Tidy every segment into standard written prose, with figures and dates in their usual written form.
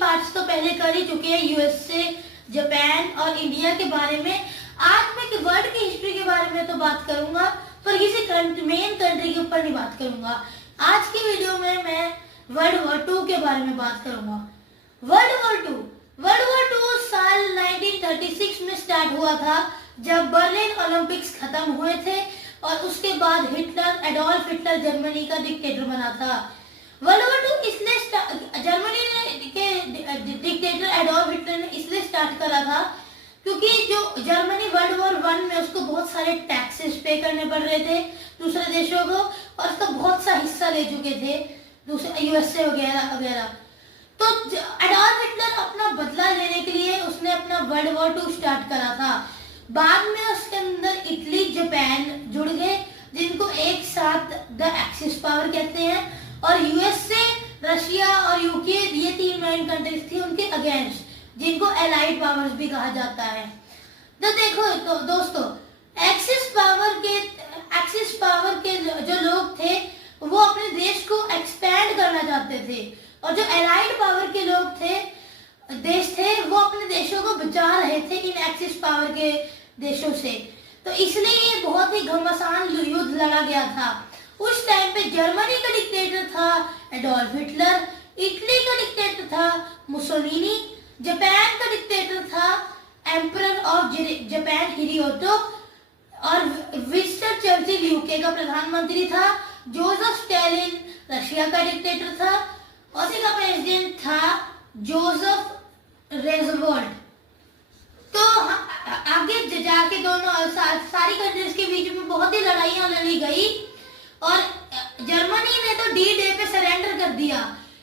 Parts तो पहले कर ही चुके हैं, यूएसए, जापान और इंडिया के बारे में। आज मैं वर्ल्ड की हिस्ट्री के बारे में तो बात करूंगा, पर किसी मेन कंट्री के ऊपर नहीं बात करूंगा। आज की वीडियो में मैं वर्ल्ड वॉर 2 के बारे में बात करूंगा। वर्ल्ड वॉर 2 साल 1936 में स्टार्ट हुआ था, जब बर्लिन ओलंपिक्स खत्म हुए थे और उसके बाद एडोल्फ हिटलर जर्मनी का डिक्टेटर बना था। वर्ल्ड वॉर 2 इसलिए जर्मनी के डिक्टेटर एडोल्फ हिटलर ने इसलिए स्टार्ट करा था क्योंकि जो जर्मनी वर्ल्ड वॉर 1 में उसको बहुत सारे टैक्सेस पे करने पड़ रहे थे दूसरे देशों को, और उसका बहुत सा हिस्सा ले चुके थे दूसरे यूएसए वगैरह वगैरह। तो एडोल्फ हिटलर अपना बदला लेने के लिए उसने अपना वर्ल्ड वॉर 2 स्टार्ट करा था। बाद में उसके अंदर इटली, जापान जुड़ गए, जिनको एक साथ द एक्सिस पावर कहते हैं, और यूएसए, रशिया और यूके, ये 3 मेन कंट्रीज थी उनके अगेंस्ट, जिनको एलाइड पावर्स भी कहा जाता है। तो देखो तो दोस्तों, एक्सिस पावर के जो लोग थे वो अपने देश को एक्सपैंड करना चाहते थे, और जो एलाइड पावर के लोग थे, देश थे, वो अपने देशों को बचा रहे थे इन एक्सिस पावर के देशों से। तो इसलिए ये बहुत ही घमासान युद्ध लड़ा गया था। उस टाइम पे जर्मनी का डिक्टेटर था एडोल्फ हिटलर, इटली का डिक्टेटर था मुसोलिनी, जापान का डिक्टेटर था एम्परर ऑफ जापान हिरोहितो, और विंस्टन चर्चिल यूके का प्रधानमंत्री था, जोसेफ स्टालिन रशिया का डिक्टेटर था, और उसका प्रेसिडेंट था जोसेफ रूजवेल्ट। तो आगे जाके दोनों सारी कंट्रीज के बीच में बहुत ही लड़ाइयां लड़ी गई, और जर्मनी ने तो डी डे पे सरेंडर कर दिया,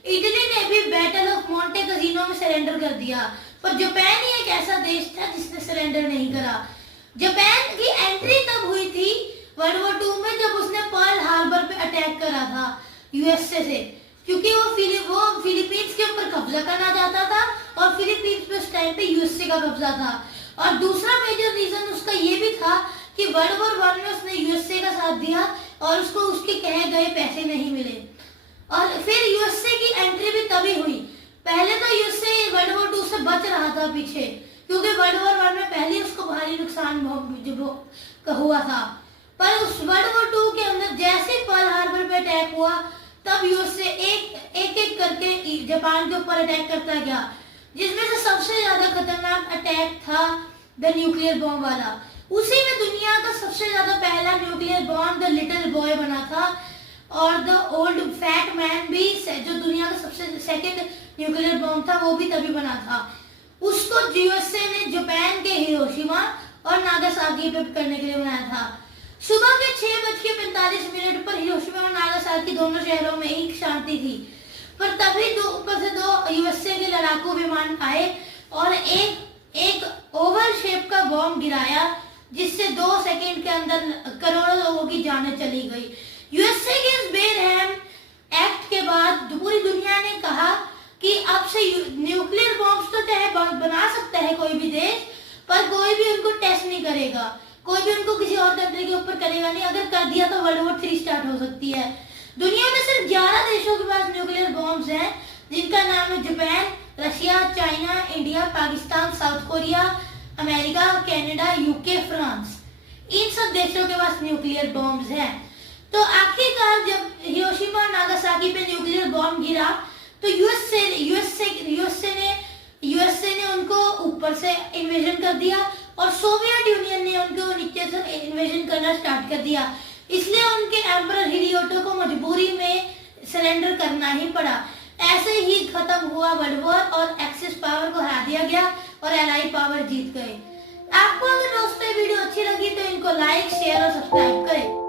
इटली ने भी बैटल ऑफ मोंटे कैसिनो में सरेंडर कर दिया, पर जापान ही एक ऐसा देश था जिसने सरेंडर नहीं करा। जापान की एंट्री तब हुई थी वर्ल्ड वॉर 2 में, जब उसने पर्ल हार्बर पे अटैक करा था यूएसए से, क्योंकि वो फिलीपींस के ऊपर कब्जा करना चाहता था, और फिलीपींस पे उस टाइम पे यूएसए का कब्जा था। और दूसरा मेजर रीजन उसका ये भी था कि वर्ल्ड वॉर 1 में उसने यूएसए का साथ दिया और उसको उसके कहे गए पैसे नहीं मिले, और फिर यूएसए की एंट्री भी तभी हुई। पहले तो यूएसए वर्ल्ड वॉर 2 से बच रहा था पीछे, क्योंकि वर्ल्ड वॉर 1 में पहले उसको भारी नुकसान हुआ था, पर उस वर्ल्ड वॉर 2 के अंदर जैसे पर्ल हार्बर पे अटैक हुआ, तब यूएसए एक करके जापान के ऊपर अटैक करता गया, जिसमें से सबसे ज्यादा खतरनाक अटैक था द न्यूक्लियर बॉम्ब वाला। उसी में दुनिया का सबसे ज्यादा पहला nuclear bomb the little boy बना था, और द ओल्ड फैट मैन भी, जो दुनिया का सबसे सेकंड न्यूक्लियर बॉम्ब था, वो भी तभी बना था। उसको यूएसए ने जापान के हिरोशिमा और नागासाकी पे करने के लिए बनाया था। सुबह के 6:45 पर हिरोशिमा और नागासाकी दोनों शहरों में ही शांति थी, पर तभी ऊपर से दो यूएसए के लड़ाकू विमान आए और एक ओवल शेप का बॉम्ब गिराया, जिससे 2 सेकंड के अंदर करोड़ों लोगों की जानें चली गई। यूएसए के इस बेरहम एक्ट के बाद पूरी दुनिया ने कहा कि अब से न्यूक्लियर बॉम्ब्स तो चाहे बना सकता है कोई भी देश, पर कोई भी उनको टेस्ट नहीं करेगा, कोई भी उनको किसी और कंट्री के ऊपर करेगा नहीं। अगर कर दिया तो वर्ल्ड वॉर 3 स्टार्ट हो सकती है। दुनिया में सिर्फ 11 देशों के पास न्यूक्लियर बॉम्ब्स हैं, जिनका नाम है Japan, Russia, China, India, Pakistan, South Korea, America, Canada, UK, France. इन सब देशों के पास न्यूक्लियर बॉम्ब्स हैं। तो आखिरकार जब हिरोशिमा और नागासाकी पे न्यूक्लियर बॉम्ब गिरा, तो यूएसए ने उनको ऊपर से इन्वेजन कर दिया, और सोवियत यूनियन ने उनको नीचे से इन्वेजन करना स्टार्ट कर दिया। इसलिए उनके एम्परर हिरोहितो को मजबूरी में सरेंडर करना ही पड़ा। ऐसे ही खत्म हुआ वर्ल्ड वॉर, और एक्सिस पावर को हरा दिया गया और एलाइड पावर जीत गए। आपको अगर दोस्तों ये वीडियो अच्छी लगी तो इनको लाइक, शेयर और सब्सक्राइब करें।